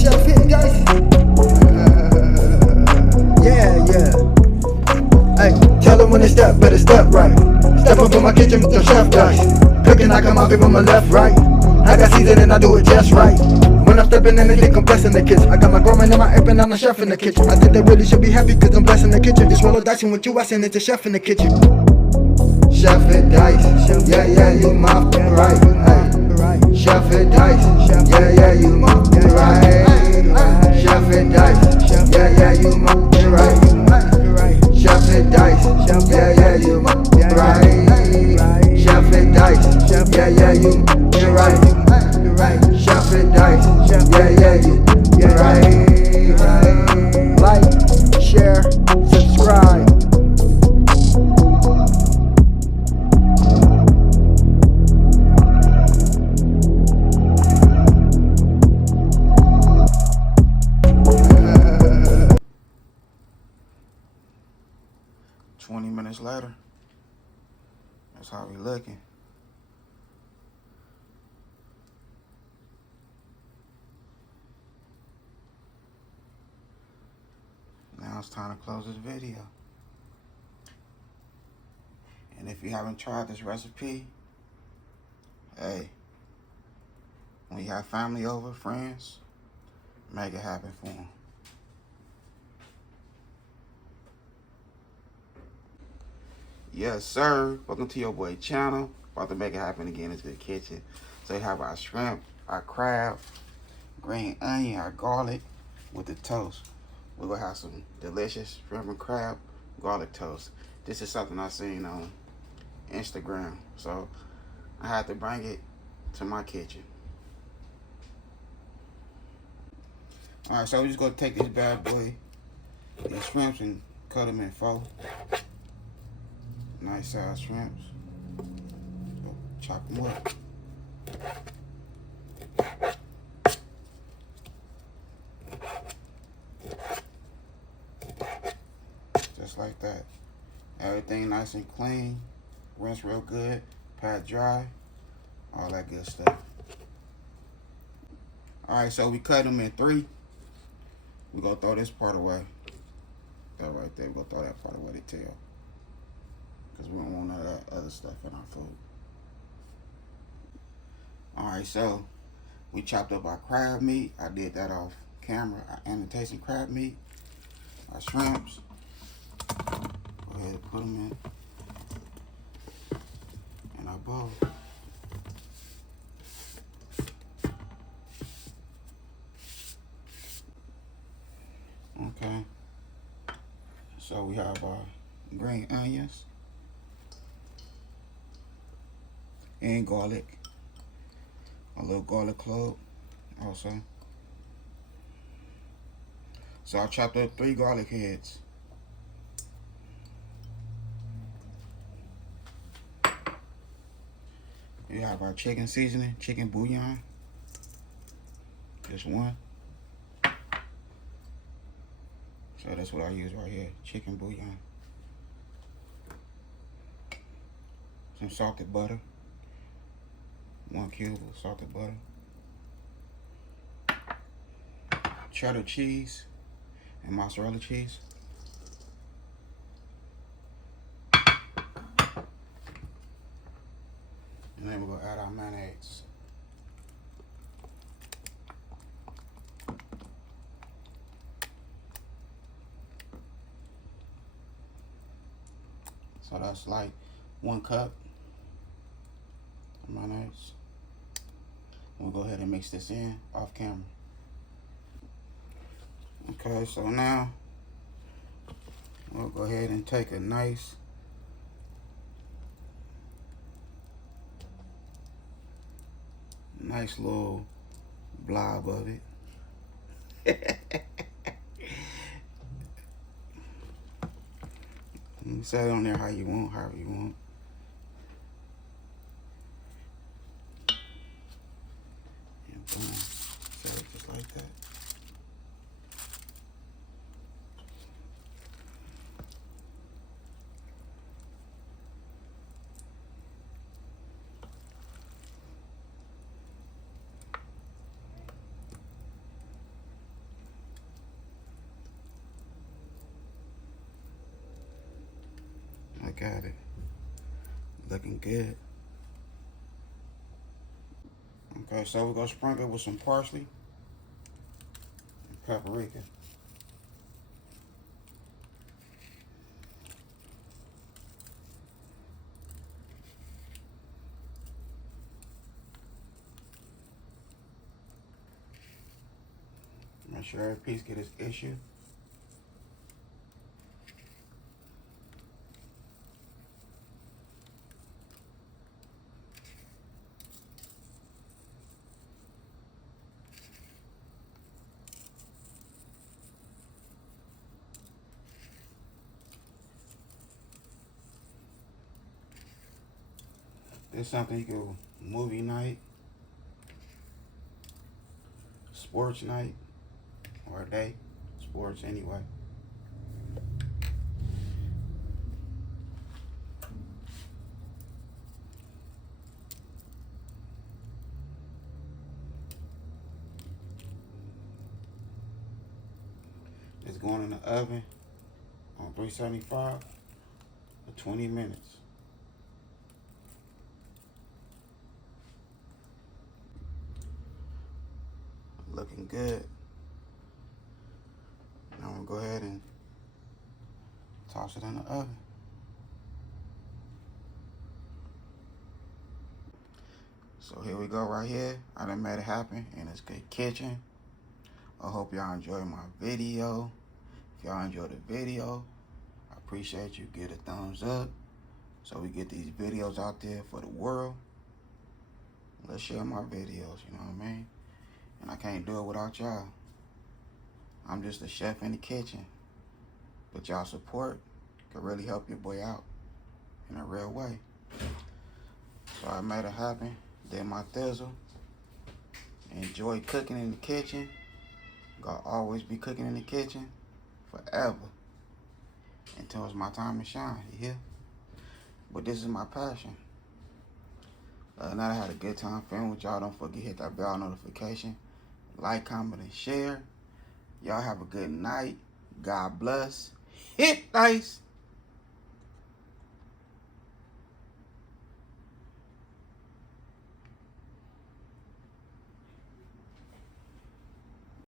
chef hit, guys. Yeah. Hey, tell them when they step, better step right. Step up in my kitchen with them chef guys. Cooking, I come out from my left, right. I got season and I do it just right. When I'm stepping in, they think I'm blessing the kitchen. I got my grandma and my apron, I'm the chef in the kitchen. I think they really should be happy cause I'm blessing the kitchen. This roll of dicing with you, I send it to chef in the kitchen. Chef and dice, yeah, you my right. Hey. Chef and dice, yeah, you my right. Chef and dice, yeah, you my right. Chef and dice, yeah, you my right. Chef and dice, yeah, you right. Chef and dice, yeah, you right. Like, share, subscribe. Minutes later, that's how we looking. Now it's time to close this video. And if you haven't tried this recipe, hey, when you have family over, friends, make it happen for them. Yes, sir. Welcome to your boy channel. About to make it happen again into the kitchen. So we have our shrimp, our crab, green onion, our garlic with the toast. We're going to have some delicious shrimp and crab garlic toast. This is something I seen on Instagram. So I had to bring it to my kitchen. Alright, so we're just going to take this bad boy, these shrimps, and cut them in four. Nice size shrimps. Go chop them up. Just like that. Everything nice and clean. Rinse real good. Pat dry. All that good stuff. Alright, so we cut them in three. We're going to throw this part away. That right there. We're going to throw that part away, the tail. Because we don't want none of that other stuff in our food. Alright, so we chopped up our crab meat. I did that off camera. Our imitation crab meat. Our shrimps. Go ahead and put them in our bowl. Okay. So we have our green onions. And garlic, a little garlic clove also. So I chopped up 3 garlic heads. We have our chicken seasoning, chicken bouillon. Just one. So that's what I use right here, chicken bouillon. Some salted butter. 1 cube of salted butter. Cheddar cheese and mozzarella cheese. And then we're going to add our mayonnaise. So that's like 1 cup of mayonnaise. We'll go ahead and mix this in off camera. Okay, so now we'll go ahead and take a nice little blob of it. You set it on there how you want, however you want. And boom, set it just like that. Look at it. Looking good. Okay, so we're gonna sprinkle it with some parsley and paprika. Make sure every piece get its issue. This is something you can movie night, sports night, or day, sports anyway. It's going in the oven on 375 for 20 minutes. Looking good. Now I'm gonna go ahead and toss it in the oven. So here we go right here. I done made it happen in this good kitchen. I hope y'all enjoyed my video. If y'all enjoyed the video, I appreciate you. Give it a thumbs up so we get these videos out there for the world. Let's share my videos, you know what I mean? And I can't do it without y'all. I'm just a chef in the kitchen. But y'all support can really help your boy out in a real way. So I made it happen. Did my thizzle. Enjoy cooking in the kitchen. Gonna always be cooking in the kitchen forever. Until it's my time to shine, you hear? But this is my passion. Now that I had a good time filming with y'all. Don't forget to hit that bell notification. Like, comment, and share. Y'all have a good night. God bless. Hit nice.